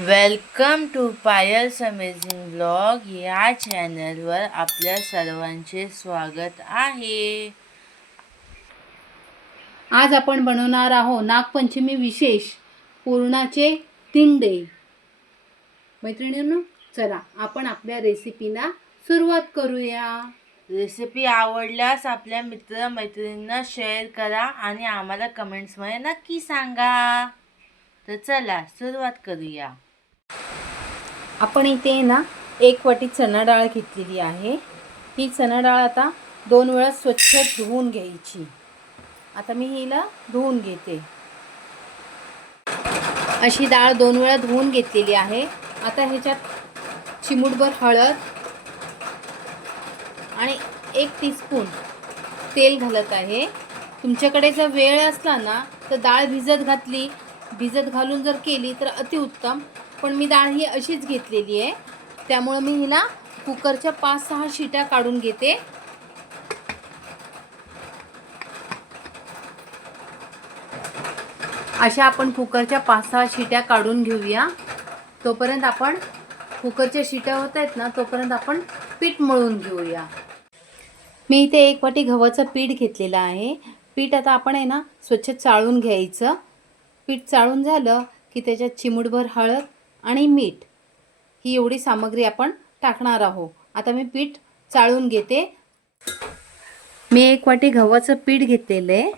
Welcome to Payal's amazing blog या चॅनलवर आपल्या सर्वांचे स्वागत आहे. आज आपण बनवणार आहोत नागपंचमी विशेष पूर्णाचे तिंडे मैत्रिणींनो चला आपण आपल्या रेसिपीला सुरुवात करूया. रेसिपी आवडल्यास आपल्या मित्र मैत्रिणींना शेअर करा आणि आम्हाला कमेंट्समध्ये नक्की सांगा. तर चला सुरुवात करूया. आपण इथे ना एक वाटी चणा डाळ घेतलेली आहे. ही चणा डाळ आता दोन वेळा स्वच्छ धुवून घ्यायची. आता मी हिला धुवून घेते. अशी डाळ दोन वेळा धुवून घेतलेली आहे. आता ह्याच्यात चिमूटभर हळद आणि एक टीस्पून तेल घालत आहे. तुमच्याकडे जर वेळ असला ना तर डाळ भिजत घातली भिजत घालून जर केली तर अतिउत्तम. पण मी डाळ ही अशीच घेतलेली आहे. त्यामुळं मी हिला कुकरच्या पाच सहा शिट्या काढून घेते. अशा आपण कुकरच्या पाच सहा शिट्या काढून घेऊया. तोपर्यंत आपण कुकरच्या शिट्या होत आहेत ना तोपर्यंत आपण पीठ मळून घेऊया. मी इथे एक वाटी गव्हाचं पीठ घेतलेलं आहे. पीठ आता आपण आहे ना स्वच्छ चाळून घ्यायचं. पीठ चाळून झालं की त्याच्यात चिमूटभर हळद आणि मीठ. ही एवढी सामग्री आपण टाकणार आहोत. आता मी पीठ चाळून घेते. मी एक वाटी गव्हाचं पीठ घेतलेलं आहे.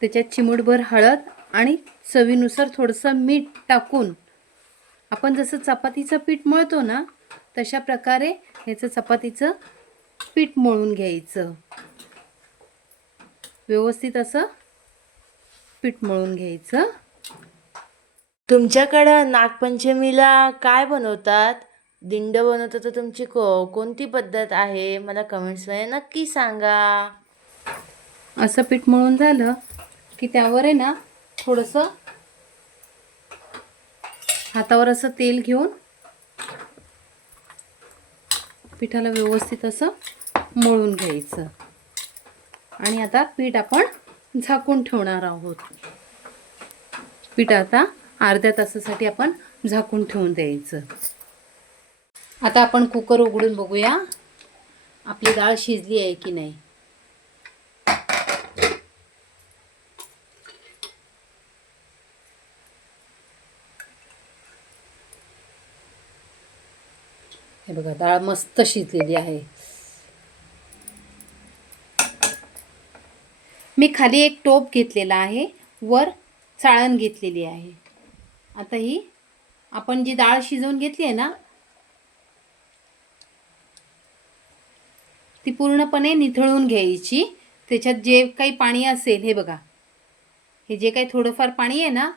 त्याच्यात चिमूटभर हळद आणि चवीनुसार थोडंसं मीठ टाकून. आपण जसं चपातीचं पीठ मळतो ना तशा प्रकारे ह्याचं चपातीचं पीठ मळून घ्यायचं. व्यवस्थित असं पीठ मळून घ्यायचं. तुमच्याकडं नागपंचमीला काय बनवतात? दिंड बनवतात तर तुमची को कोणती पद्धत आहे? मला कमेंट्समध्ये नक्की सांगा. असं पीठ मळून झालं की त्यावर आहे ना थोडंसं हातावर असं तेल घेऊन पिठाला व्यवस्थित असं मळून घ्यायचं. आणि आता पीठ आपण झाकून ठेवणार आहोत. पीठ आता अर्ध्या तासासाठी आपण झाकून ठेवून द्यायचं. आता आपण कुकर उघडून बघूया. आपली डाळ शिजली आहे की नाही. हे बघा डाळ मस्त शिजलेली आहे. मी खाली एक टोप घेतलेला आहे. वर चाळण घेतलेली आहे. आता ही आपण जी डाळ शिजवून घेतली आहे ना ती पूर्णपणे निथळून घ्यायची. त्याच्यात जे काही पाणी असेल हे बघा. हे जे काही थोडंफार पाणी आहे ना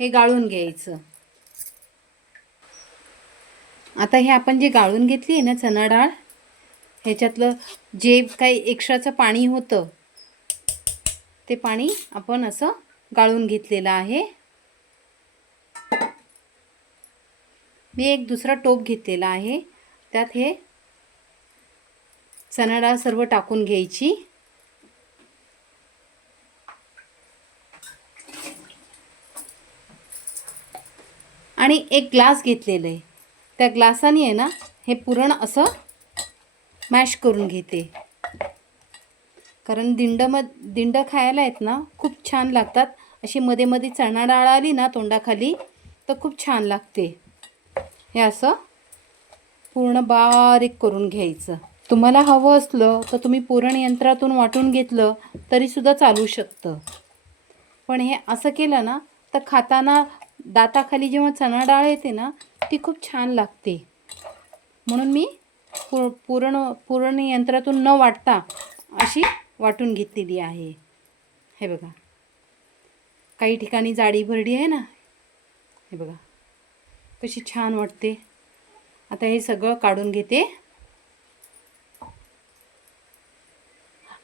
हे गाळून घ्यायचं. आता हे आपण जे गाळून घेतली आहे ना चणा डाळ ह्याच्यातलं जे काही एक्स्ट्राचं पाणी होतं ते पाणी आपण असं गाळून घेतलेलं आहे. मी एक दुसरा टोप घेतलेला आहे. त्यात हे चणा डाळ सर्व टाकून घ्यायची. आणि एक ग्लास घेतलेलं आहे. त्या ग्लासाने आहे ना हे पुरण असं मॅश करून घेते. कारण दिंड मध दिंड खायला आहेत ना खूप छान लागतात. अशी मध्ये मध्ये चणा डाळ आली ना तोंडाखाली तर खूप छान लागते. हे असं पूर्ण बारीक करून घ्यायचं. तुम्हाला हवं असलं तर तुम्ही पुरण यंत्रातून वाटून घेतलं तरीसुद्धा चालू शकतं. पण हे असं केलं ना तर खाताना दाताखाली जेव्हा चणा डाळ येते ना ती खूप छान लागते. म्हणून मी पु पुरण पुरण यंत्रातून न वाटता अशी वाटून घेतलेली आहे. हे बघा. काही ठिकाणी जाडी भरडी आहे ना? हे बघा. कशी छान वाटते. आता हे सगळं काढून घेते.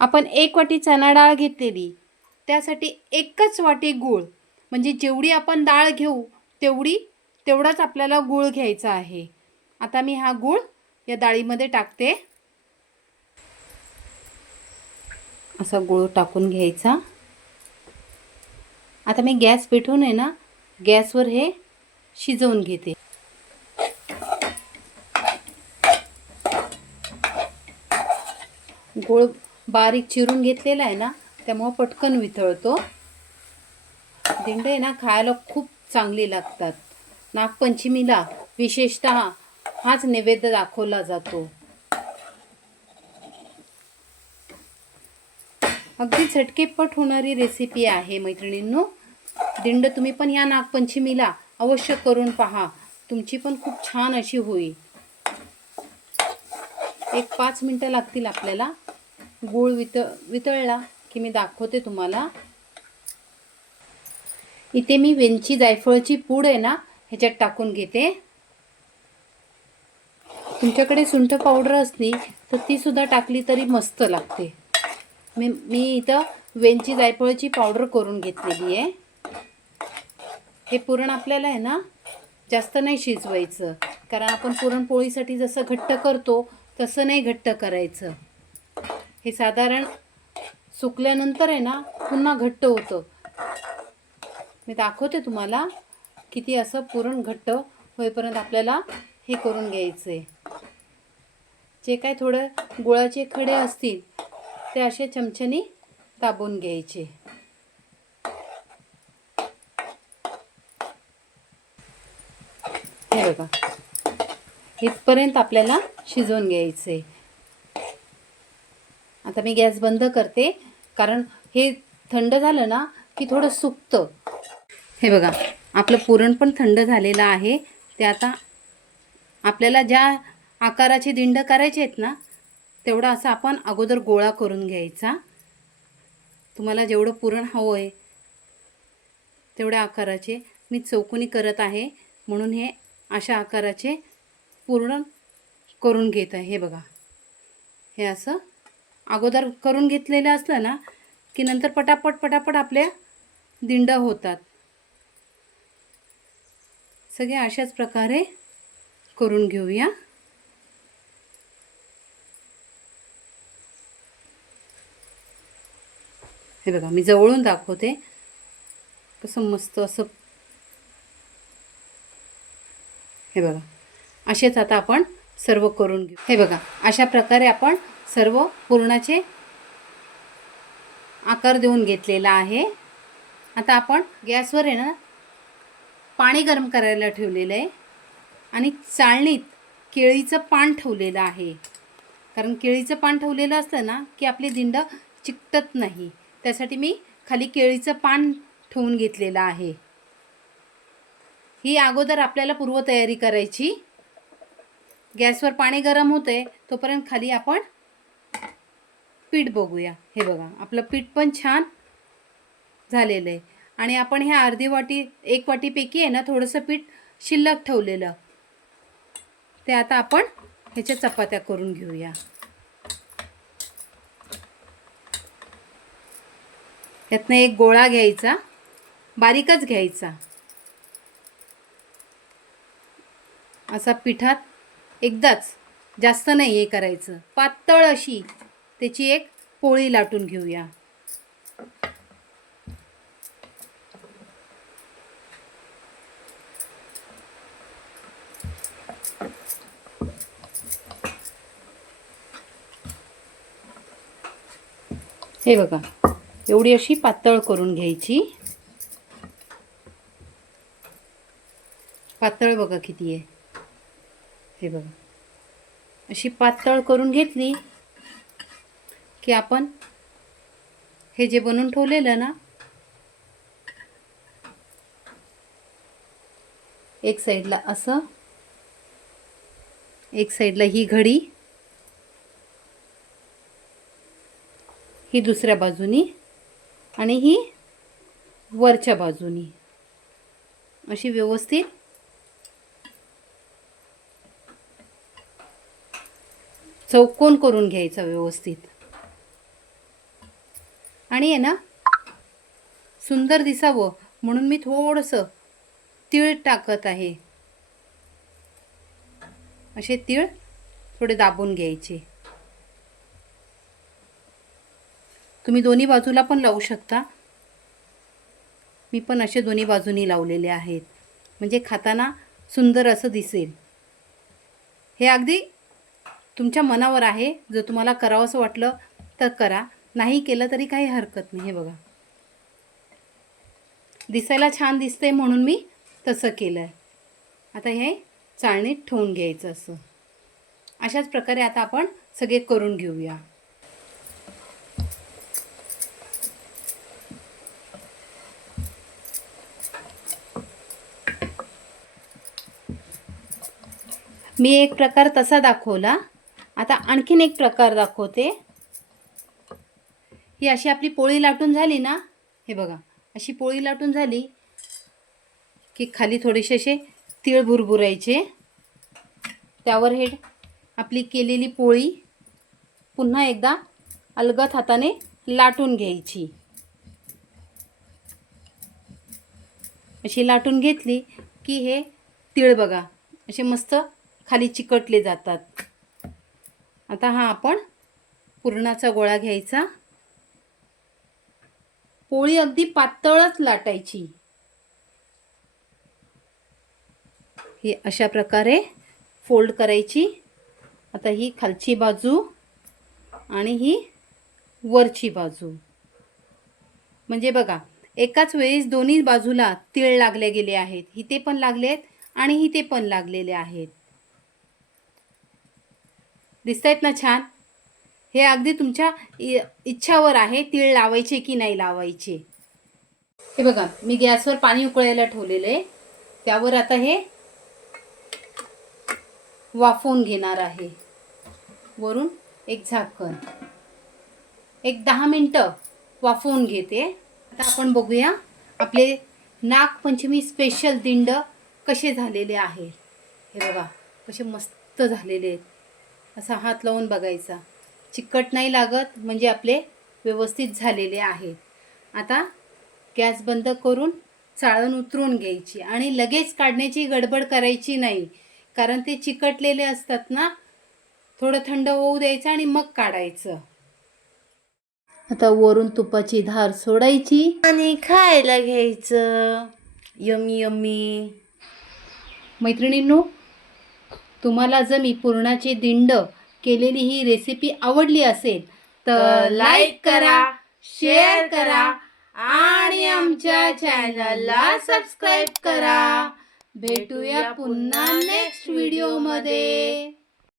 आपण एक वाटी चणा डाळ घेतलेली. त्यासाठी एकच वाटी गूळ. म्हणजे जेवढी आपण डाळ घेऊ तेवढी तेवढाच आपल्याला गूळ घ्यायचा आहे. आता मी हा गूळ या डाळीमध्ये टाकते. असा गूळ टाकून घ्यायचा. आता मी गॅस पेटवून आहे ना गॅसवर हे शिजवून घेते. गोळ बारीक चिरून घेतलेला आहे ना त्यामुळं पटकन वितळतो. दिंड आहे ना खायला खूप चांगली लागतात. नागपंचमीला विशेषत हाच नैवेद्य दाखवला जातो. अगदी झटकेपट होणारी रेसिपी आहे मैत्रिणींनो. दिंड तुम्ही पण या नागपंचमीला अवश्य करून पहा. तुमची पण खूप छान अशी होईल. एक पाच मिनटं लागतील आपल्याला. गूळ वित वितळला की मी दाखवते तुम्हाला. इथे मी वेलची जायफळची पूड आहे ना ह्याच्यात टाकून घेते. तुमच्याकडे सुंठ पावडर असली तर ती सुद्धा टाकली तरी मस्त लागते. मी मी इथं वेलची जायफळची पावडर करून घेतलेली आहे. हे पुरण आपल्याला आहे ना जास्त नाही शिजवायचं. कारण आपण पुरणपोळीसाठी जसं घट्ट करतो तसं नाही घट्ट करायचं. हे साधारण सुकल्यानंतर आहे ना पुन्हा घट्ट होतं. मी दाखवते तुम्हाला किती असं पुरण घट्ट होईपर्यंत आपल्याला हे करून घ्यायचं आहे जे काय थोडं गुळाचे खडे असतील ते असे चमच्याने दाबून घ्यायचे. हे बघा. इथपर्यंत आपल्याला शिजवून घ्यायचं आहे आता मी गॅस बंद करते कारण हे थंड झालं ना की थोडं सुकतं. हे बघा आपलं पुरण पण थंड झालेलं आहे. ते आता आपल्याला ज्या आकाराचे दिंड करायचे आहेत ना तेवढा असा आपण अगोदर गोळा करून घ्यायचा. तुम्हाला जेवढं पुरण हवं आहे तेवढ्या आकाराचे. मी चौकोनी करत आहे म्हणून हे अशा आकाराचे पूर्ण करून घेत आहे. हे बघा. हे असं अगोदर करून घेतलेलं असलं ना की नंतर पटापट पटापट आपल्या दिंड होतात. सगळे अशाच प्रकारे करून घेऊया. हे बघा मी जवळून दाखवते. कसं मस्त असं हे बघा. असेच आता आपण सर्व करून घेऊ. हे बघा. अशा प्रकारे आपण सर्व पुरणाचे आकार देऊन घेतलेला आहे. आता आपण गॅसवर आहे ना पाणी गरम करायला ठेवलेलं आहे. आणि चाळणीत केळीचं पान ठेवलेलं आहे. कारण केळीचं पान ठेवलेलं असलं ना की आपली दिंड चिकटत नाही. त्यासाठी मी खाली केळीचं पान ठेवून घेतलेलं आहे. ही अगोदर आपल्याला पूर्वतयारी करायची. गॅसवर पाणी गरम होते तोपर्यंत खाली आपण पीठ बघूया. हे बघा आपलं पीठ पण छान झालेलं आहे. आणि आपण ह्या अर्धी वाटी एक वाटीपैकी आहे ना थोडंसं पीठ शिल्लक ठेवलेलं. ते आता आपण ह्याच्या चपात्या करून घेऊया. यातनं एक गोळा घ्यायचा बारीकच घ्यायचा. असा पिठात एकदाच जास्त नाही हे करायचं. पातळ अशी त्याची एक पोळी लाटून घेऊया. हे बघा एवढी अशी पातळ करून घ्यायची. पातळ बघा किती आहे. हे बघा. अशी पातळ करून घेतली की आपण हे जे बनवून ठेवलेलं ना एक साईडला असं एक साईडला ही घडी ही दुसऱ्या बाजूनी आणि ही वरच्या बाजूनी. अशी व्यवस्थित चौकोन करून घ्यायचा व्यवस्थित. आणि आहे ना सुंदर दिसावं म्हणून मी थोडंसं तीळ टाकत आहे. असे तीळ थोडे दाबून घ्यायचे. तुम्ही दोन्ही बाजूला पण लावू शकता. मी पण असे दोन्ही बाजूनी लावलेले आहेत. म्हणजे खाताना सुंदर असं दिसेल. हे अगदी तुमच्या मनावर आहे जर तुम्हाला करावंसं वाटलं तर करा. नाही केलं तरी काही हरकत नाही हे बघा. दिसायला छान दिसते म्हणून मी तसं केलं आहे आता हे चाळणीत ठेवून घ्यायचं असं. अशाच प्रकारे आता आपण सगळे करून घेऊया. मी एक प्रकार तसा दाखवला. आता आणखीन एक प्रकार दाखवते. ही अशी आपली पोळी लाटून झाली ना हे बघा अशी पोळी लाटून झाली की खाली थोडेसे असे तीळ भुरभुरायचे. त्यावर हे आपली केलेली पोळी पुन्हा एकदा अलगत हाताने लाटून घ्यायची. अशी लाटून घेतली की हे तीळ बघा असे मस्त खाली चिकटले जातात. आता हा आपण पुरणाचा गोळा घ्यायचा. पोळी अगदी पातळच लाटायची. ही अशा प्रकारे फोल्ड करायची. आता ही खालची बाजू आणि ही वरची बाजू. म्हणजे बघा एकाच वेळेस दोन्ही बाजूला तीळ लागले गेले आहेत. हिते पण लागले आहेत आणि हिते पण लागलेले आहेत. दिसत आहेत ना छान? हे अगदी तुमच्या इ- इच्छावर आहे तीळ लावायचे की नाही लावायचे? हे बघा मी गॅसवर पाणी उकळायला ठेवलेलं आहे. त्यावर आता हे वाफवून घेणार आहे. वरून एक झाकण. एक दहा मिनटं वाफवून घेते. आता आपण बघूया आपले नागपंचमी स्पेशल दिंड कसे झालेले आहे. हे बघा कसे मस्त झालेले आहेत. असा हात लावून बघायचा. चिकट नाही लागत म्हणजे आपले व्यवस्थित झालेले आहेत आता गॅस बंद करून चाळण उतरून घ्यायची आणि लगेच काढण्याची गडबड करायची नाही. कारण ते चिकटलेले असतात ना थोडं थंड होऊ द्यायचं आणि मग काढायचं. आता वरून तुपाची धार सोडायची. आणि खायला घ्यायचं. Yummy yummy. मैत्रिणींनो तुम्हाला जर मी पुरणाची दिंड केलेली ही रेसिपी आवडली असेल तर लाईक करा शेअर करा आणि आमच्या चॅनलला सबस्क्राईब करा. भेटूया पुन्हा नेक्स्ट व्हिडिओमध्ये